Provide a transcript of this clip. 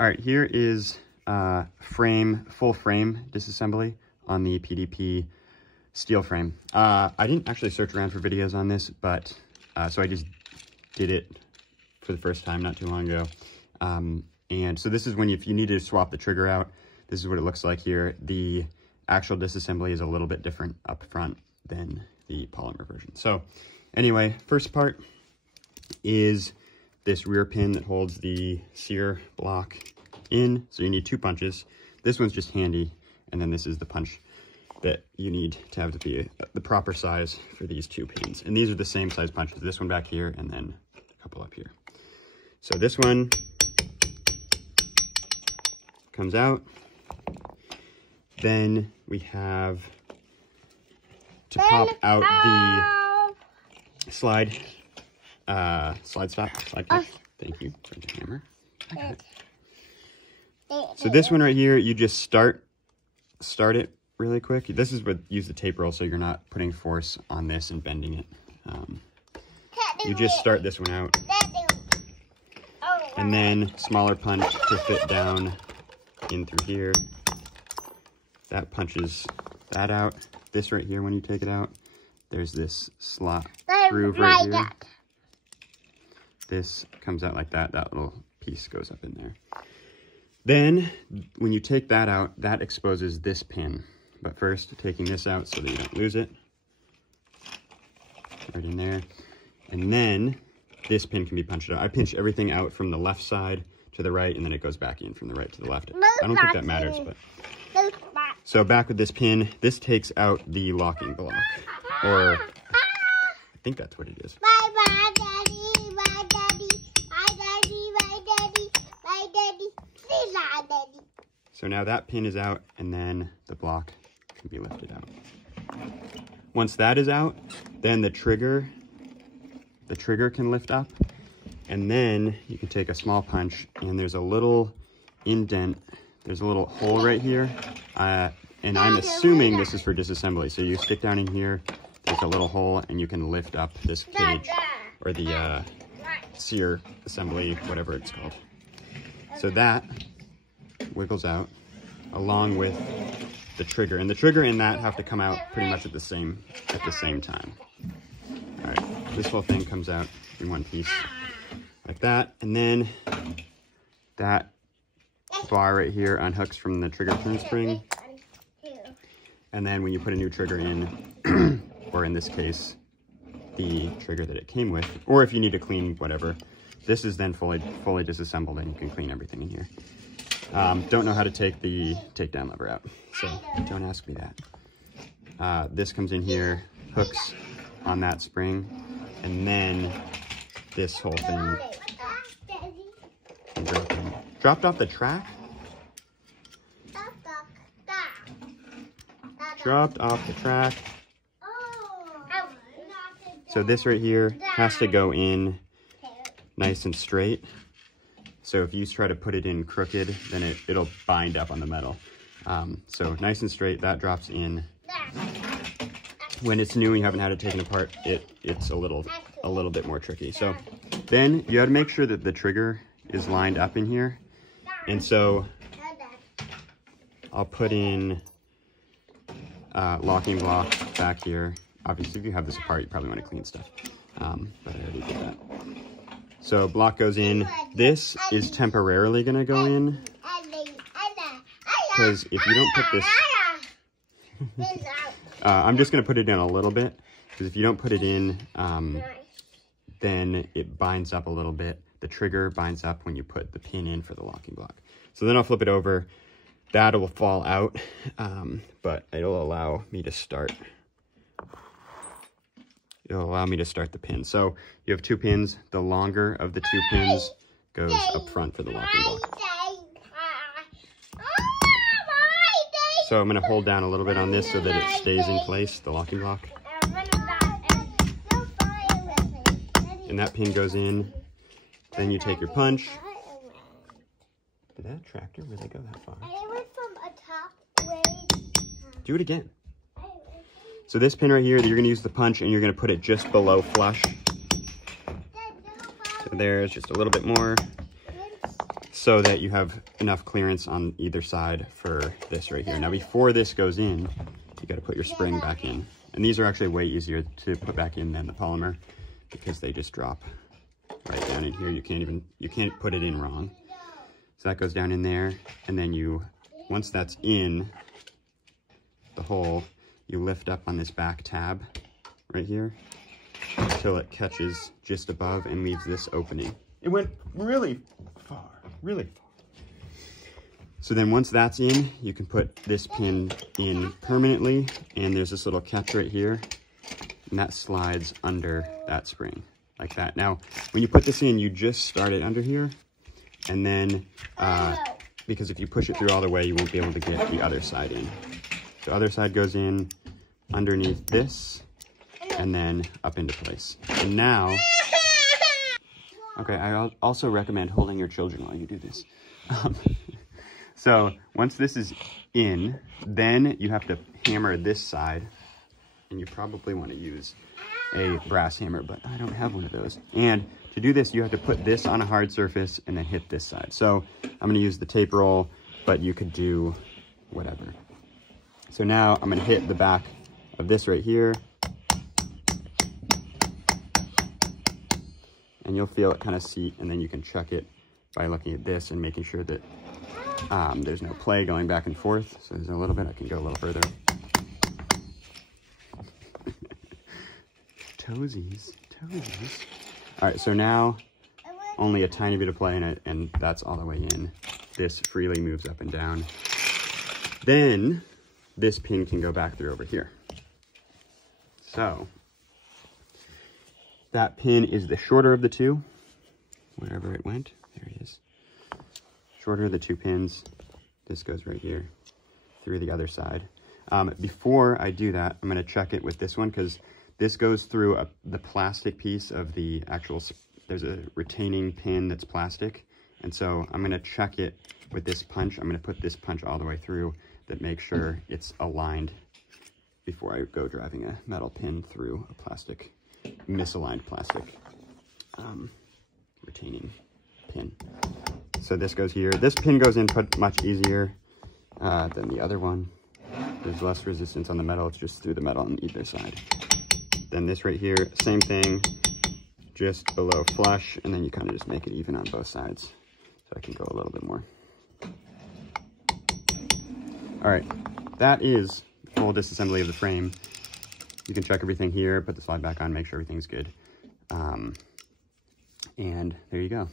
All right, here is full frame disassembly on the PDP steel frame. I didn't actually search around for videos on this, but so I just did it for the first time not too long ago. And so this is when if you need to swap the trigger out, this is what it looks like here. The actual disassembly is a little bit different up front than the polymer version. So anyway, first part is this rear pin that holds the sear block in. So you need 2 punches. This one's just handy, and then this is the punch that you need to have to be the proper size for these 2 pins. And these are the same size punches. This one back here, and then a couple up here. So this one comes out. Then we have to pop out the slide cap. Thank you for the hammer. I got it. So this one right here, you just start it really quick. This is what use the tape roll so you're not putting force on this and bending it. You just start this one out, and then smaller punch to fit down in through here. That punches that out. This right here, when you take it out, there's this slot groove right here. This comes out like that. That little piece goes up in there. Then, when you take that out, that exposes this pin. But first, taking this out so that you don't lose it. Right in there. And then, this pin can be punched out. I pinch everything out from the left side to the right, and then it goes back in from the right to the left. I don't think that matters, but... So back with this pin, this takes out the locking block. Or, I think that's what it is. Bye-bye, Daddy. Bye, Daddy. Bye, Daddy. Bye, Daddy. Bye, Daddy. Please, Daddy. So now that pin is out, and then the block can be lifted out. Once that is out, then the trigger can lift up, and then you can take a small punch, and there's a little indent. There's a little hole right here, and I'm assuming this is for disassembly. So you stick down in here, there's a little hole, and you can lift up this cage, or the sear assembly, whatever it's called. So that wiggles out, along with the trigger. And the trigger and that have to come out pretty much at the same time. All right, this whole thing comes out in one piece, like that. And then that bar right here unhooks from the trigger turn spring, and then when you put a new trigger in, or in this case the trigger that it came with, or if you need to clean whatever, this is then fully disassembled, and you can clean everything in here. Don't know how to take the takedown lever out, so don't ask me that. This comes in here, hooks on that spring, and then this whole thing dropped off the track? Dropped off the track. So this right here has to go in nice and straight. So if you try to put it in crooked, then it'll bind up on the metal. So nice and straight, that drops in. When it's new and you haven't had it taken apart, it's a little bit more tricky. So then you got to make sure that the trigger is lined up in here. And so I'll put in locking block back here. Obviously, if you have this apart, you probably want to clean stuff. But I already did that. So block goes in. This is temporarily going to go in, because if you don't put this... I'm just going to put it in a little bit, because if you don't put it in, then it binds up a little bit. The trigger binds up when you put the pin in for the locking block. So then I'll flip it over. That will fall out, but it'll allow me to start. It'll allow me to start the pin. So you have 2 pins. The longer of the 2 pins goes up front for the locking block. So I'm going to hold down a little bit on this so that it stays in place, the locking block. And that pin goes in. Then you take your punch. Did that tractor really go that far? I went from a top way. Do it again. So this pin right here, you're going to use the punch, and you're going to put it just below flush. So there's just a little bit more. so that you have enough clearance on either side for this right here. Now, before this goes in, you got to put your spring back in. And these are actually way easier to put back in than the polymer because they just drop right down in here. You can't put it in wrong. So that goes down in there. And then once that's in the hole, you lift up on this back tab right here until it catches just above and leaves this opening. It went really far, really far. So then once that's in, you can put this pin in permanently, and there's this little catch right here, and that slides under that spring, like that. Now, when you put this in, you just start it under here, and then, because if you push it through all the way, you won't be able to get the other side in. The other side goes in underneath this, and then up into place. And now, okay, I also recommend holding your children while you do this. So once this is in, then you have to hammer this side, and you probably want to use a brass hammer, but I don't have one of those. And to do this, you have to put this on a hard surface and then hit this side. So I'm going to use the tape roll, but you could do whatever. So now I'm going to hit the back of this right here, and you'll feel it kind of seat, and then you can check it by looking at this and making sure that there's no play going back and forth. So there's a little bit, I can go a little further. Toesies, toesies. All right, so now only a tiny bit of play in it, and that's all the way in. This freely moves up and down. Then this pin can go back through over here. So that pin is the shorter of the two, wherever it went. There it is. Shorter of the two pins. This goes right here through the other side. Before I do that, I'm going to check it with this one because this goes through the plastic piece of the actual, there's a retaining pin that's plastic. And so I'm going to check it with this punch. I'm going to put this punch all the way through that makes sure it's aligned before I go driving a metal pin through a plastic, misaligned plastic retaining pin. So this goes here. This pin goes in much easier than the other one. There's less resistance on the metal. It's just through the metal on either side. Then this right here, same thing, just below flush, and then you kind of just make it even on both sides. So I can go a little bit more. All right, that is the full disassembly of the frame. You can check everything here, put the slide back on, make sure everything's good. And there you go.